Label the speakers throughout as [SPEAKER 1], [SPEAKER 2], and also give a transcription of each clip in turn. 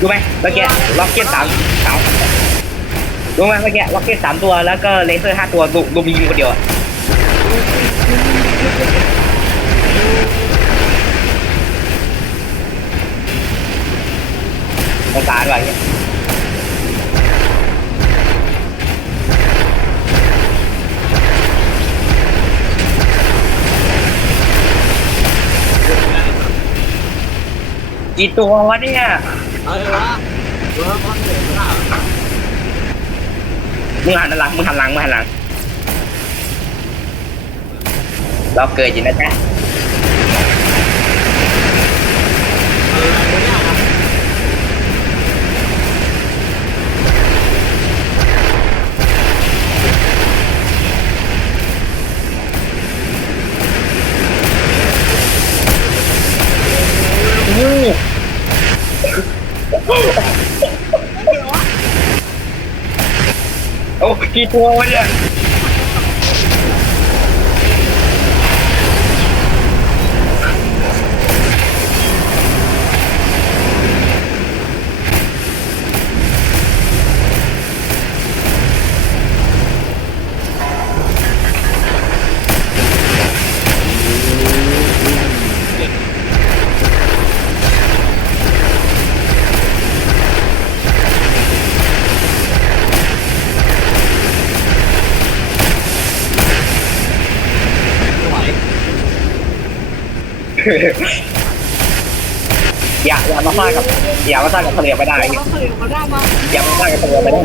[SPEAKER 1] รู้ไหมเมื่อกี้ล็อกเก็ตสามสามรู้ไหมเมื่อกี้ล็อกเก็ตสามตัวแล้วก็เลเซอร์ห้าตัวลุมลุมยิงคนเดียวอะสารว่ะไอ้เหี้ยกี่ตัววะเนี่ย
[SPEAKER 2] อะไรวะเออคอนเสิร์ตอะ
[SPEAKER 1] มึงหันหลังมึงหันหลังมึงหันหลังเราเกิดอยู่นะจ๊ะ
[SPEAKER 2] เออ อะ มา
[SPEAKER 1] ฟาดกับอย่ามาฟาดกับทะเลไม่ได้
[SPEAKER 2] เราเคยมาได้มา
[SPEAKER 1] อย่ามาฟาดกับทะเลไม่ได้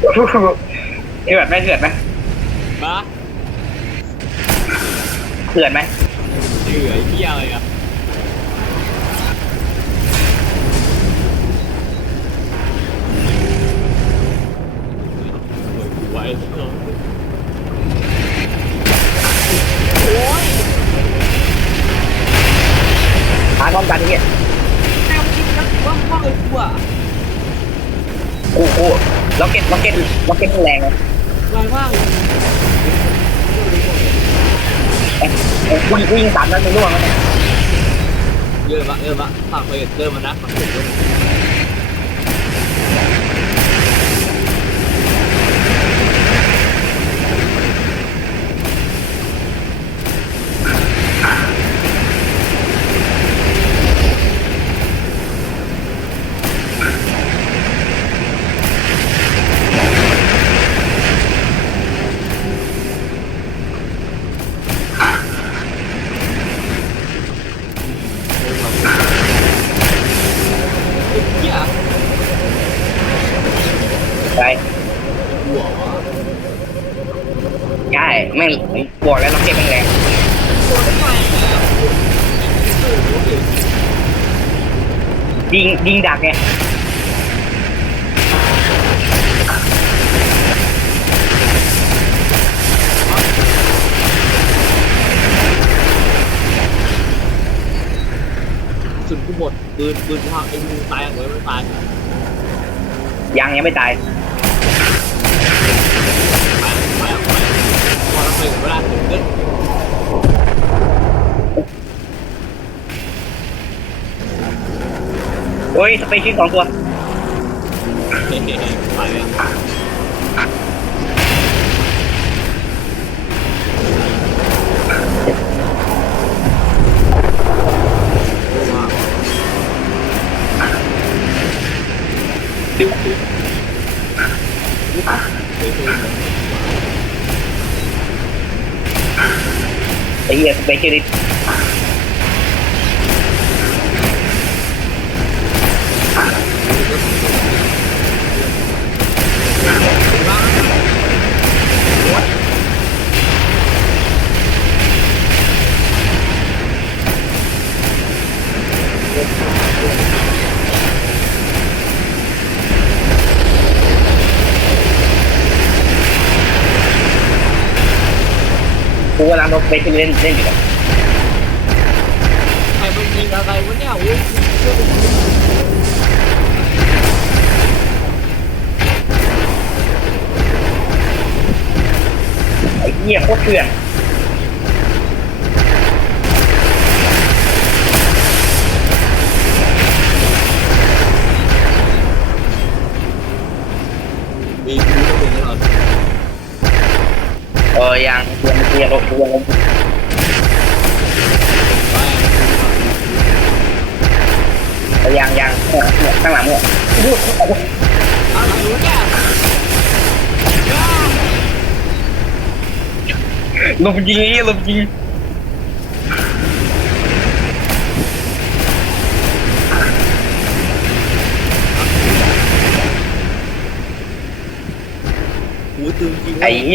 [SPEAKER 1] เถื่อนไหมเถื่อนไหม
[SPEAKER 2] มา
[SPEAKER 1] เถื่อนไหม
[SPEAKER 2] เหนื่อยเที่ยอะไรอะเหนื่อยกูไว้โอ้ย
[SPEAKER 1] หาพร้อมกันที่
[SPEAKER 2] แม่งจริงนะว่าว่าเลยกูอะ
[SPEAKER 1] กูกูล็อกเก็ตล็อกเก็ตล็อกเก็ตแรงนะ
[SPEAKER 2] ไวมากเลย
[SPEAKER 1] เอ๊ะเอ๊ะกูกูยิงสามนัดมันร่วงแล้วเนี่ย
[SPEAKER 2] เริ่มละเริ่มละฝากไปเริ่มมานะฝากไปเริ่ม เหี้ย
[SPEAKER 1] ใช่
[SPEAKER 2] หัว
[SPEAKER 1] ใช่แม่งบอกแล้วล็อกเก็ตแม่งแรง
[SPEAKER 2] ตัวได้ไงอะ
[SPEAKER 1] ยิงยิงดักไง
[SPEAKER 2] สุดกูหมดปืนปืนพังไอ้มึงตายเหมือนไม่ตาย
[SPEAKER 1] ยังยังไม่ตาย
[SPEAKER 2] ตายตายตายพอเราไปเวลาถึงขึ้น
[SPEAKER 1] โอ้ยสเปเชียลสองตัว
[SPEAKER 2] เฮ้ยตายแล้วดึ๊บดึ๊บเฮ้ย
[SPEAKER 1] ไอ้เหี้ยสเปเชีย กูกำลังลงไปเล่นเล่นอยู่แล้ว
[SPEAKER 2] ใครมันยิงอะไรวะเนี่ยโอ้ย
[SPEAKER 1] ไอ้เหี้ยโคตรเถื่อน
[SPEAKER 2] เถื่
[SPEAKER 1] อนลงเถื่อนลง
[SPEAKER 2] ว่า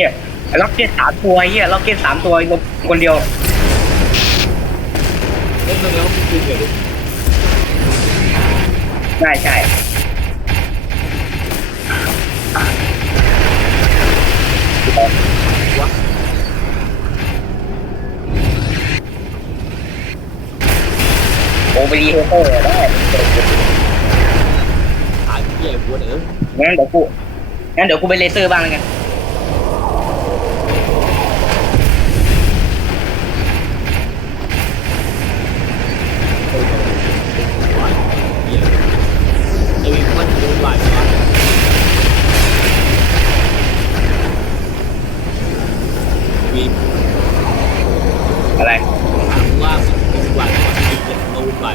[SPEAKER 1] แต่ยังยังเนี่ยข้างหลังเนี่ย
[SPEAKER 2] อะไรวะเนี่ย
[SPEAKER 1] ลมยิงไอ้เหี้ยลมยิง
[SPEAKER 2] หูตึงจริง
[SPEAKER 1] ไอ้เหี้ยล็อกเก็ตสามตัวไอ้เหี้ยล็อกเก็ตสามตัวลมคนเดียว
[SPEAKER 2] เล่นมาแล้วมันคือเกิด
[SPEAKER 1] ใช่ใช่โอไปรีเฮเตอร์ได้
[SPEAKER 2] ตายพี่ใหญ่หัวเนอ
[SPEAKER 1] งั้นเดี๋ยวกูงั้นเดี๋ยวกูไปเลเซอร์บ้างแล้วกัน
[SPEAKER 2] ไอ้วิมันโดนไห วี
[SPEAKER 1] อะไร
[SPEAKER 2] ถามว่ามันไหวไหมอีกจะโดนไหว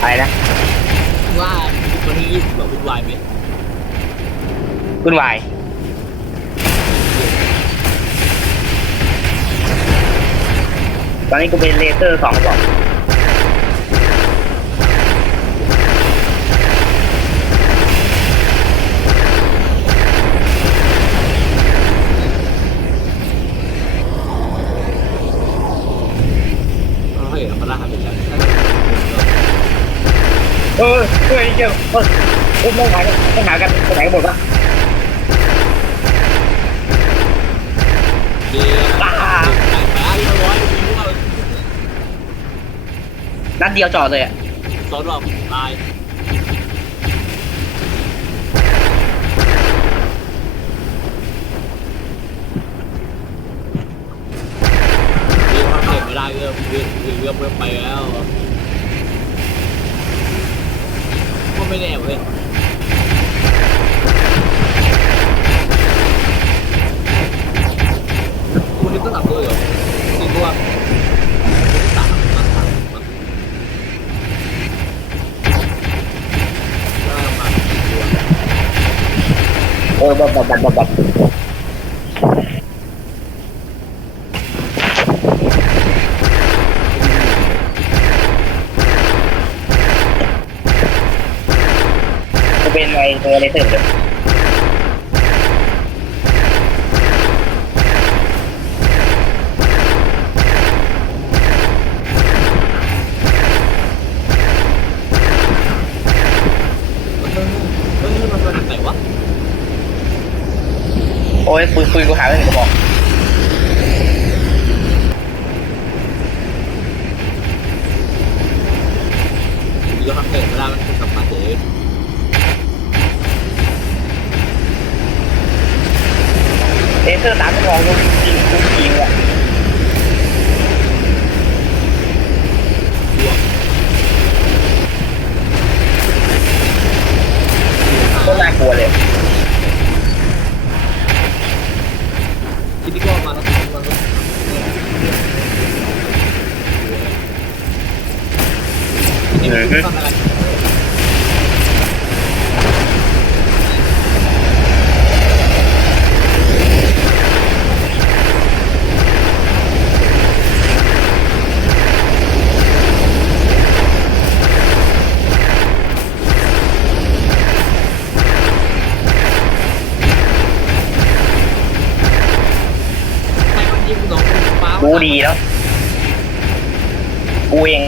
[SPEAKER 1] อะไรนะ
[SPEAKER 2] ว่าวันที่ยี่สิบแบบวุ่นวายไหม
[SPEAKER 1] คุณวายตอนนี้กูเป็นเลเซอร์สองกระบอก
[SPEAKER 2] เฮ้ยมันล่าไปแล้ว
[SPEAKER 1] เอ อเฮ้ยเจ้าเออเออไม่หากันไม่หากันไปไหนกันหมดวะ
[SPEAKER 2] เย้ตายตายเรียบร้อยมีว่า
[SPEAKER 1] นัดเดียวจอดเลยอะ
[SPEAKER 2] ซ้อนว่าตายเรียกว่าเก็บไม่ได้เรือเรือเรืองเรื่องไปแล้วก็ ไม่แน่เว้ยกูนี่ต้องหลับด้วยเหรอจริงว่าสามสามสามมา
[SPEAKER 1] เออบับบับบับบับบับกูเป็น ไอตัวเลเซอร์เลย
[SPEAKER 2] มันมันมันมันไหนวะ
[SPEAKER 1] โอ้ยคุยคุยกูหาเรื่องกูบอก
[SPEAKER 2] ย้อนเกิดเวลามันกลับมาเฉย
[SPEAKER 1] เลเซอร์สามกระบอกกูจริงกูจริงอะ
[SPEAKER 2] บวก
[SPEAKER 1] โคตรน่ากลัวเลย
[SPEAKER 2] คิดที่ก็มามันเอ็มทำอะไร ให้มันยิงหนอง ฟ้า
[SPEAKER 1] กูดีแล้ว กูเอง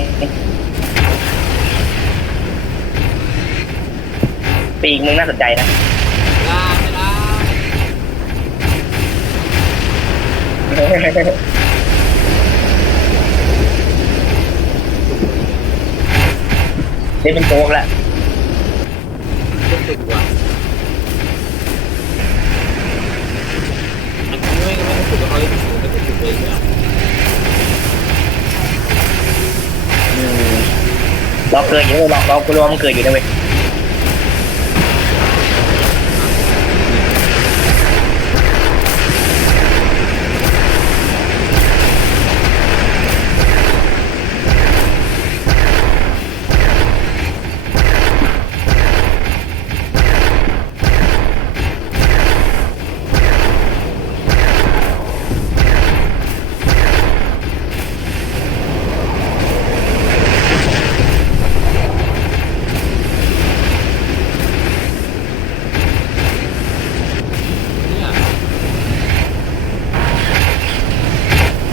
[SPEAKER 1] ปีกมึงน่าสนใจนะ
[SPEAKER 2] ได้ไม่ได้
[SPEAKER 1] นี่เป็นโจ๊กแล้ว
[SPEAKER 2] ก็สุดว่ะอันนี้ไม่ไม่สุดก็เขาเลยไม่สุดเลยอะ
[SPEAKER 1] เราเกิดอยู่เราเรากูรู้ว่ามันเกิดอยู่นะเว้ย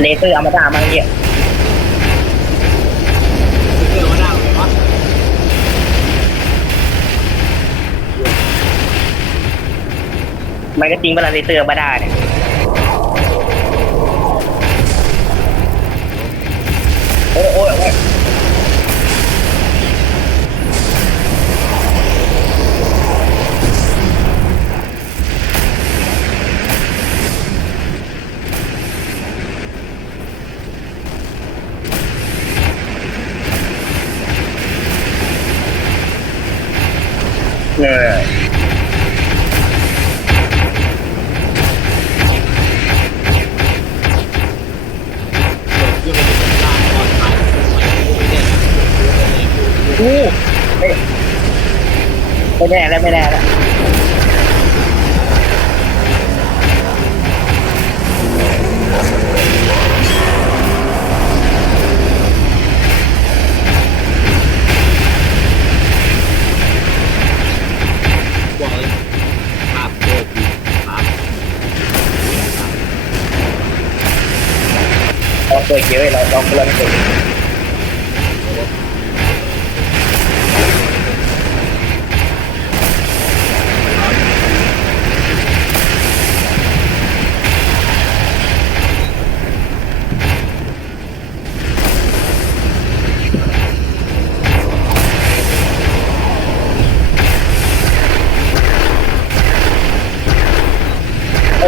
[SPEAKER 1] เลเซอร์อมตะมาเงี้ย
[SPEAKER 2] เจอมาได้เลยวะ
[SPEAKER 1] มันก็จริงเวลาเลเซอร์อมตะเนี่ย อู้เฮ้ยไม่แน่แล้วไม่แน่แล้ว
[SPEAKER 2] บอกเลยครับโคตรดีครับ
[SPEAKER 1] เราเกิดเยอะเราเราเราไม่เกิด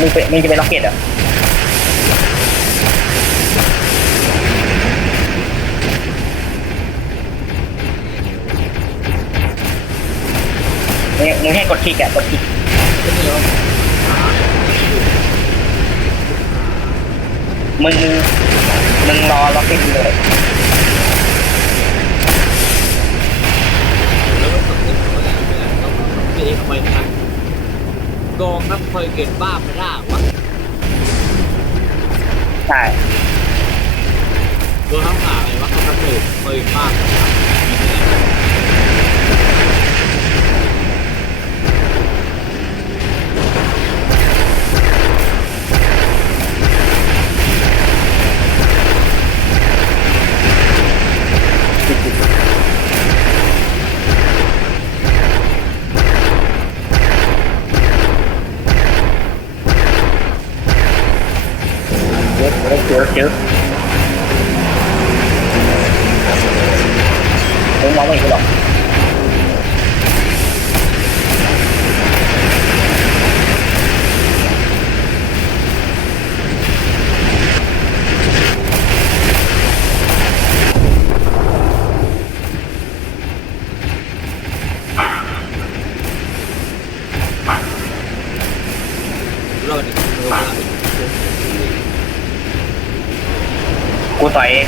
[SPEAKER 1] มึงเป็นมึงจะเป็นล็อกเก็ตเหรอมึงมึงให้กดคลิกอะกดคลิกมึงมึงรอล็อกเก็ตเลย
[SPEAKER 2] แล้วก็สำนึกว่าต้องเองทำไมนะ กองนับเคยเกิดบ้าไม่ได้วะ
[SPEAKER 1] ใช่
[SPEAKER 2] โดนทั้งหาอะไรวะเขาทั้งเลยเคยบ้าไม่ได้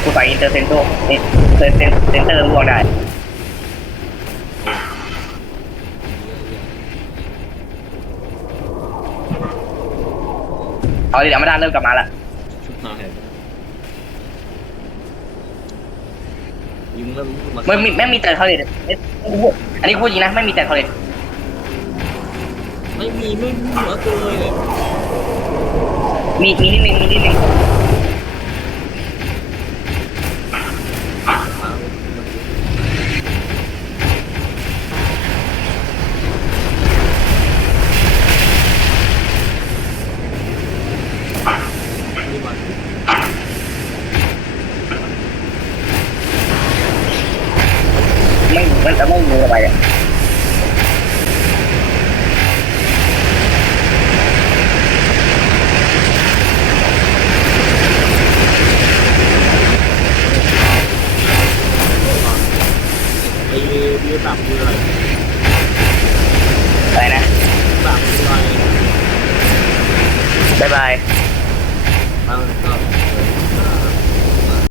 [SPEAKER 1] กูต่อยอินเตอร์เซนโตอินเตอร์เซนเซนเตอร์ล่วงได้เอาดิเดี๋ยวมาได้เริ่มกลับมาละ
[SPEAKER 2] ยิงแล้วมัน
[SPEAKER 1] ไม่มีไม่มีแต่เขาเลยอันนี้พูดจริงนะไม่มีแต่เขาเลย
[SPEAKER 2] ไม่มีไม่มีเหลือตัวเลยเนี่ย
[SPEAKER 1] มีมีนิดนึงมีนิดนึง
[SPEAKER 2] นี่มัน
[SPEAKER 1] ไม่ มั